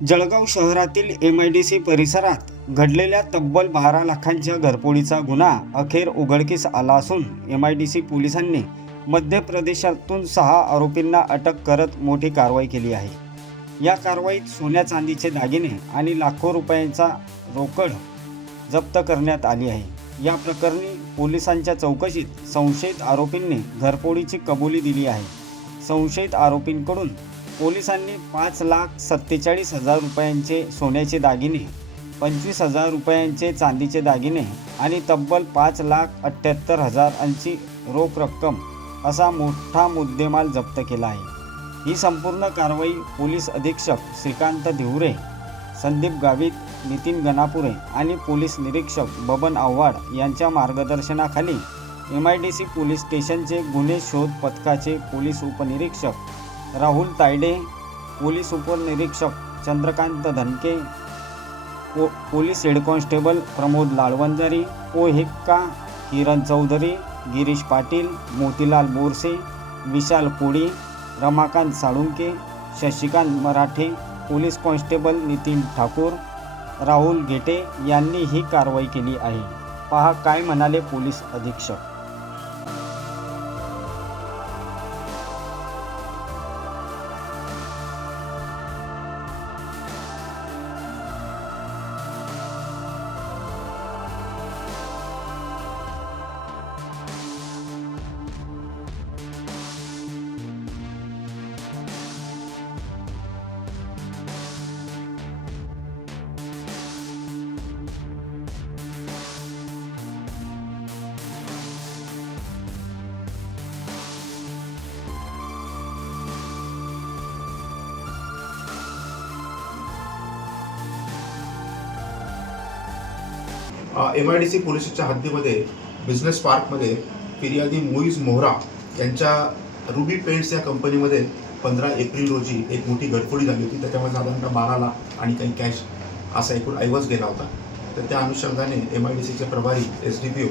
जळगाव शहरातील MIDC परिसरात घडलेल्या तब्बल 12 लाखांच्या घरफोडीचा गुन्हा अखेर उघडकीस आला असून MIDC पोलिसांनी मध्य प्रदेशातून 6 आरोपींना अटक करत मोठी कारवाई केली आहे। या कारवाईत सोन्या चांदीचे दागिने आणि लाखो रुपयांचा रोकड जप्त करण्यात आली आहे। या प्रकरणी पोलिसांच्या चौकशीत संशयित आरोपींनी घरफोडीची कबुली दिली आहे। संशयित आरोपींकडून पोलिसांनी 5,47,000 रुपयांचे सोन्याचे दागिने, 25,000 रुपयांचे चांदीचे दागिने आणि तब्बल 5,78,000ची रोख रक्कम असा मोठा मुद्देमाल जप्त केला आहे। ही संपूर्ण कारवाई पोलीस अधीक्षक श्रीकांत धिवरे, संदीप गावित, नितीन गणापुरे आणि पोलीस निरीक्षक बबन आव्हाड यांच्या मार्गदर्शनाखाली MIDC पोलीस स्टेशनचे गुन्हे शोध पथकाचे पोलीस उपनिरीक्षक राहुल तायडे, पोलीस उपनिरीक्षक Chandrakant धनके, police head constable Pramod लालवंजारी, हेक्का Kiran Chaudhary, Girish Patil, Motilal Borse, विशाल कोळी, रमाकांत साळुंके, शशिकांत मराठे, पोलीस कॉन्स्टेबल नितीन ठाकूर, राहुल घेटे यांनी ही कारवाई केली आहे। पहा काय म्हणाले पोलीस अधीक्षक। MIDC पोलिसच्या हद्दीमध्ये बिझनेस पार्कमध्ये फिर्यादी मोईज मोहरा यांच्या रुबी पेंट्स या कंपनीमध्ये 15 एप्रिल रोजी एक मोठी घरफोडी झाली होती। त्याच्यामध्ये साधारणतः 12 लाख आणि काही कॅश असा एकूण ऐवज गेला होता। तर त्या अनुषंगाने MIDCचे प्रभारी SDPO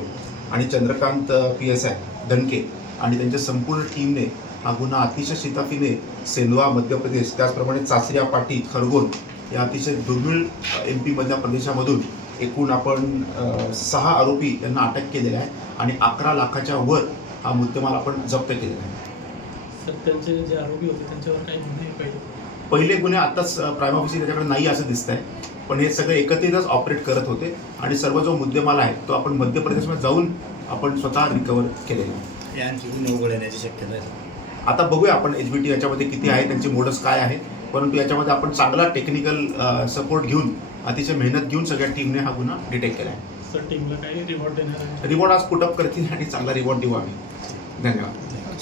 आणि चंद्रकांत PSI धनके आणि त्यांच्या संपूर्ण टीमने हा गुन्हा अतिशय शिताफीने सेंधवा मध्य प्रदेश, त्याचप्रमाणे चाचऱ्या पाटी खरगोन या अतिशय दुर्मिळ MP मधल्या प्रदेशामधून एकूण आपण 6 आरोपी यांना अटक केलेला आहे आणि 11 लाखाच्या वर हा मुद्देमाल आपण जप्त केलेला आहे। सर, त्यांचे जे आरोपी होते त्यांच्यावर काही गुन्हे पहिले गुन्हे आताच प्राइम ऑफिसर त्याच्याकडे नाही असं दिसत आहे, पण हे सगळे एकत्रितच ऑपरेट करत होते आणि सर्व जो मुद्देमाल आहे तो आपण मध्य प्रदेशमध्ये जाऊन आपण स्वतः रिकवर केलेला आहे। आणखी गुन्हे उघडण्याची शक्यता आहे। आता बघूया आपण HBT याच्यामध्ये किती आहे, त्यांची मोडस काय आहे, परंतु याच्यामध्ये आपण चांगला टेक्निकल सपोर्ट घेऊन अतिशय मेहनत घेऊन सगळ्या टीमने हा गुन्हा डिटेक्ट केला आहे। सर, टीमला काही रिवॉर्ड देणार आहे? रिवॉर्ड आज पुटअप करतील आणि चांगला रिवॉर्ड देऊ आम्ही। धन्यवाद।